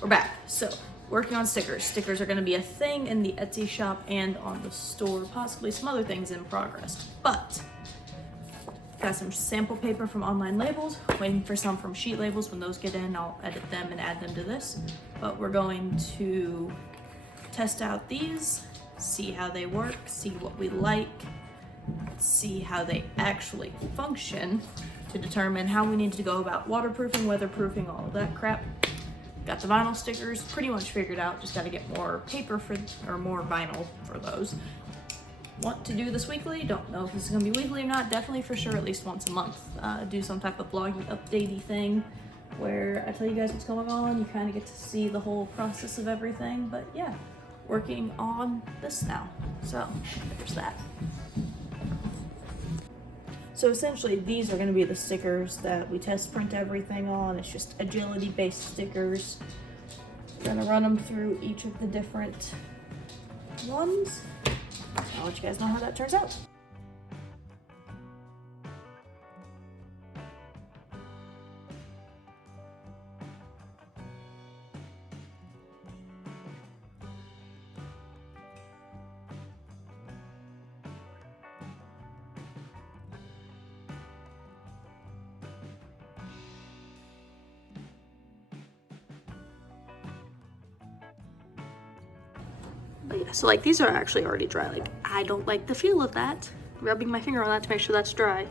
we're back. So, working on stickers. Stickers are going to be a thing in the Etsy shop and on the store, possibly some other things in progress. But, got some sample paper from Online Labels, waiting for some from Sheet Labels. When those get in, I'll edit them and add them to this. But we're going to test out these, see how they work, see what we like, see how they actually function to determine how we need to go about waterproofing, weatherproofing, all of that crap. Got the vinyl stickers pretty much figured out, just got to get more paper or more vinyl for those. Want to do this weekly, don't know if this is going to be weekly or not, definitely for sure at least once a month. Do some type of vlogging updatey thing where I tell you guys what's going on, you kind of get to see the whole process of everything, but yeah, working on this now. So there's that. So essentially these are going to be the stickers that we test print everything on. It's just agility based stickers. We're going to run them through each of the different ones. I'll let you guys know how that turns out. But yeah, so like these are actually already dry. Like I don't like the feel of that. Rubbing my finger on that to make sure that's dry.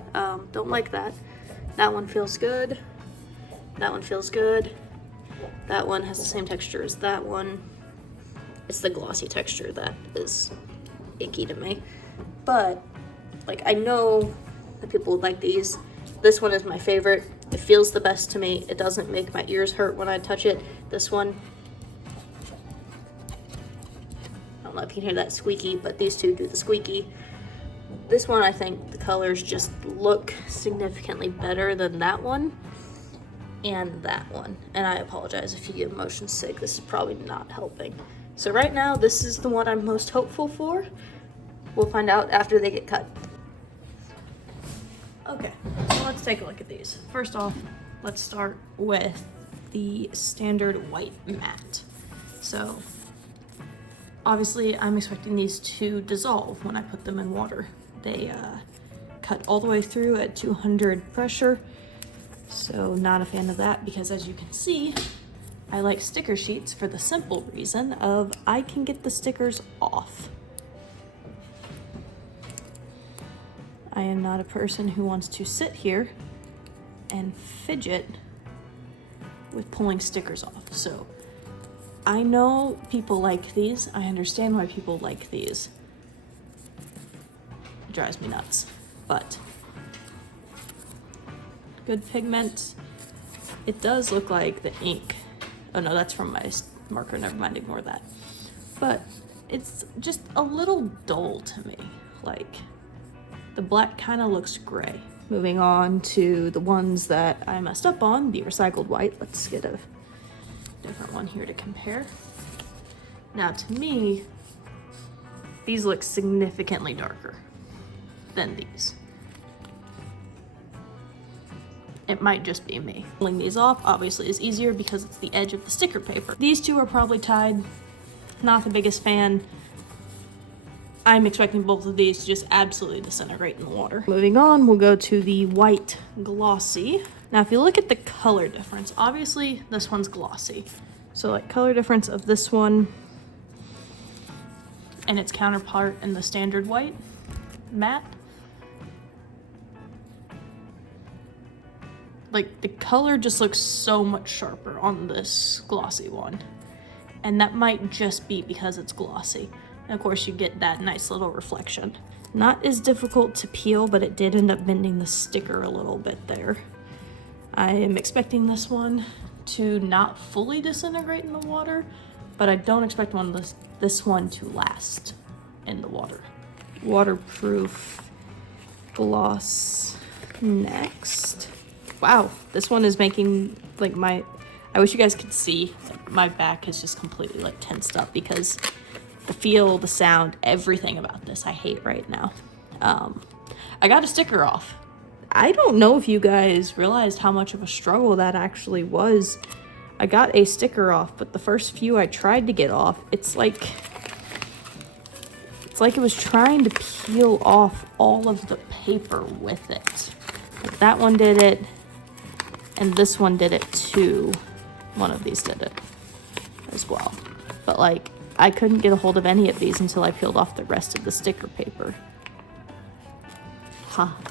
Don't like that. That one feels good. That one feels good. That one has the same texture as that one. It's the glossy texture that is icky to me. But like I know that people would like these. This one is my favorite. It feels the best to me. It doesn't make my ears hurt when I touch it. This one, I don't know if you can hear that squeaky, but these two do the squeaky. This one, I think the colors just look significantly better than that one and that one. And I apologize if you get motion sick. This is probably not helping. So right now, this is the one I'm most hopeful for. We'll find out after they get cut. Okay, so let's take a look at these. First off, let's start with the standard white matte. So obviously, I'm expecting these to dissolve when I put them in water. They cut all the way through at 200 pressure, so not a fan of that because as you can see, I like sticker sheets for the simple reason of I can get the stickers off. I am not a person who wants to sit here and fidget with pulling stickers off, so I know people like these. I understand why people like these. It drives me nuts, but good pigment. It does look like the ink. Oh no, that's from my marker, never mind, ignore that. But it's just a little dull to me. Like the black kind of looks gray. Moving on to the ones that I messed up on, the recycled white. Let's get a different one here to compare. Now to me, these look significantly darker than these. It might just be me. Pulling these off obviously is easier because it's the edge of the sticker paper. These two are probably tied. Not the biggest fan. I'm expecting both of these to just absolutely disintegrate in the water. Moving on, we'll go to the white glossy. Now, if you look at the color difference, obviously this one's glossy. So like color difference of this one and its counterpart in the standard white matte. Like the color just looks so much sharper on this glossy one. And that might just be because it's glossy. And of course you get that nice little reflection. Not as difficult to peel, but it did end up bending the sticker a little bit there. I am expecting this one to not fully disintegrate in the water, but I don't expect this one to last in the water. Waterproof gloss next. Wow, this one is making like I wish you guys could see, my back is just completely like tensed up because the feel, the sound, everything about this I hate right now. I got a sticker off. I don't know if you guys realized how much of a struggle that actually was. I got a sticker off, but the first few I tried to get off, it's like it was trying to peel off all of the paper with it. Like that one did it, and this one did it too. One of these did it as well. But like, I couldn't get a hold of any of these until I peeled off the rest of the sticker paper.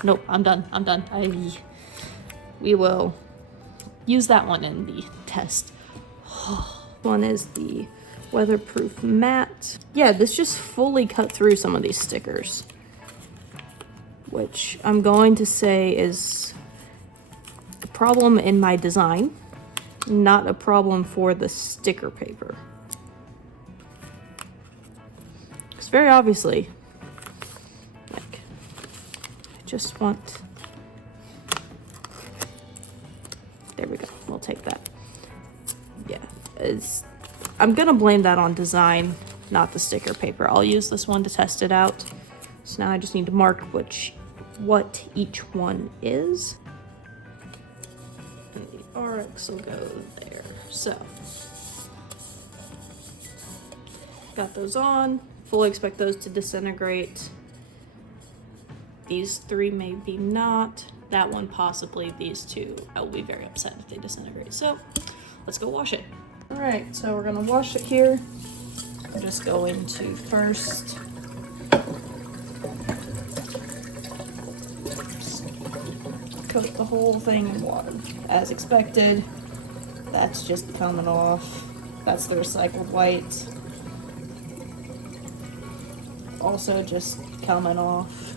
Nope, I'm done. We will use that one in the test. One is the weatherproof matte. Yeah, this just fully cut through some of these stickers, which I'm going to say is a problem in my design, not a problem for the sticker paper. Because very obviously, like, I just want... There we go, we'll take that. Yeah, I'm gonna blame that on design, not the sticker paper. I'll use this one to test it out. So now I just need to mark what each one is. And the RX will go there. So, got those on. Fully expect those to disintegrate. These three maybe not. That one possibly. These two, I will be very upset if they disintegrate. So, let's go wash it. All right, so we're gonna wash it here. I'm just going to first coat the whole thing in water. As expected, that's just coming off. That's the recycled white. Also just coming off.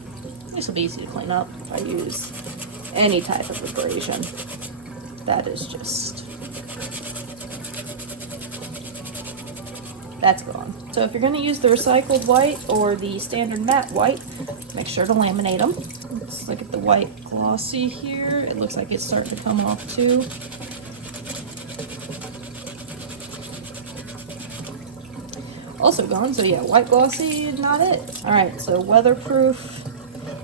This will be easy to clean up if I use any type of abrasion. That is just... That's gone. So if you're going to use the recycled white or the standard matte white, make sure to laminate them. Let's look at the white glossy here. It looks like it's starting to come off too. Also gone, so yeah, white glossy, not it. Alright, so weatherproof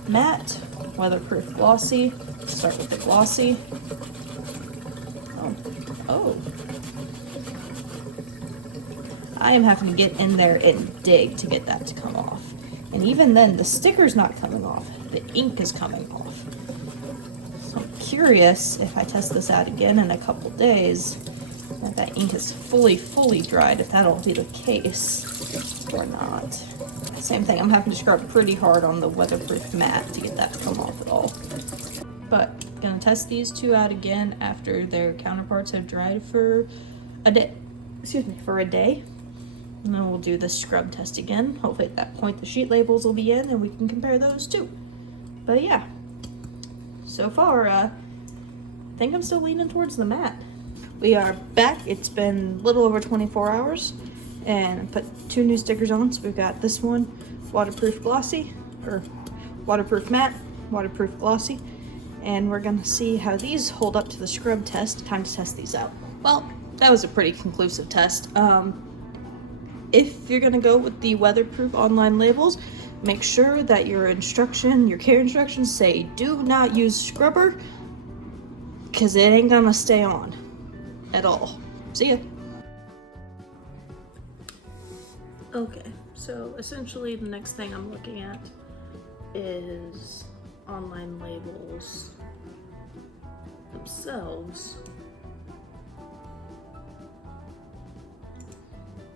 matte, weatherproof glossy. Let's start with the glossy. Oh. I am having to get in there and dig to get that to come off. And even then, the sticker's not coming off. The ink is coming off. So I'm curious if I test this out again in a couple days, that ink is fully dried, if that'll be the case or not. Same thing, I'm having to scrub pretty hard on the weatherproof matte to get that to come off at all. But gonna test these two out again after their counterparts have dried for a day. For a day. And then we'll do the scrub test again. Hopefully at that point the sheet labels will be in and we can compare those too. But yeah, so far, I think I'm still leaning towards the matte. We are back. It's been a little over 24 hours and I put 2 new stickers on. So we've got this one, waterproof glossy, or waterproof matte, waterproof glossy. And we're gonna see how these hold up to the scrub test. Time to test these out. Well, that was a pretty conclusive test. If you're gonna go with the weatherproof online labels, make sure that your care instructions say do not use scrubber, because it ain't gonna stay on at all. See ya. Okay, so essentially the next thing I'm looking at is online labels themselves.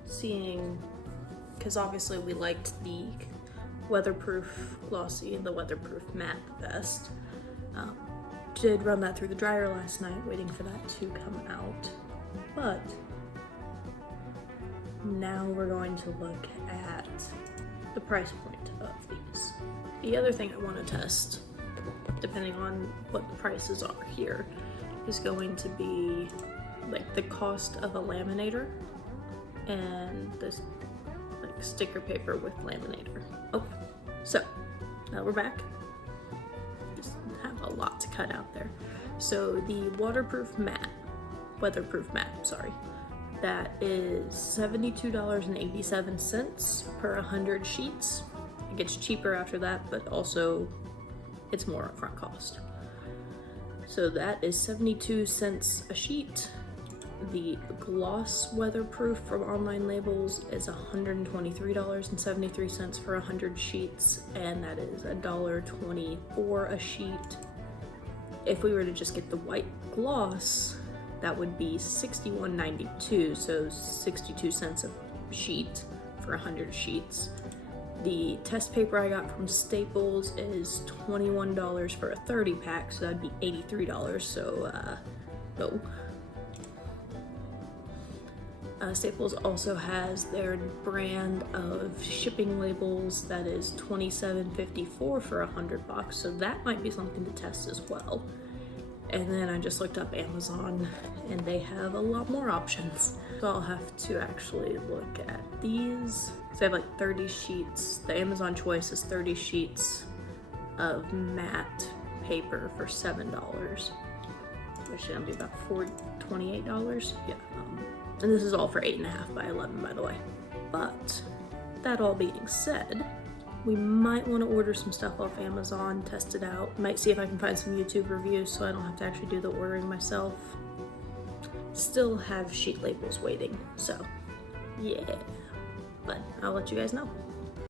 Seeing, because obviously we liked the weatherproof glossy and the weatherproof matte the best. Did run that through the dryer last night, waiting for that to come out. But now we're going to look at the price point of these. The other thing I want to test, depending on what the prices are here, is going to be like the cost of a laminator and this like sticker paper with laminator. Okay, so now we're back. Just have a lot to cut out there. So the weatherproof matte, sorry, that is $72.87 per 100 sheets. It gets cheaper after that, but also it's more upfront cost. So that is 72 cents a sheet. The gloss weatherproof from Online Labels is $123.73 for 100 sheets, and that is $1.24 a sheet. If we were to just get the white gloss, that would be $61.92, so 62 cents a sheet for 100 sheets. The test paper I got from Staples is $21 for a 30 pack, so that'd be $83, so no. Staples also has their brand of shipping labels that is $27.54 for 100 bucks, so that might be something to test as well. And then I just looked up Amazon and they have a lot more options. So I'll have to actually look at these. So they have like 30 sheets. The Amazon choice is 30 sheets of matte paper for $7. Which is gonna be about $28. Yeah. And this is all for 8.5 by 11, by the way. But that all being said, we might want to order some stuff off Amazon, test it out. Might see if I can find some YouTube reviews so I don't have to actually do the ordering myself. Still have sheet labels waiting, so yeah. But I'll let you guys know.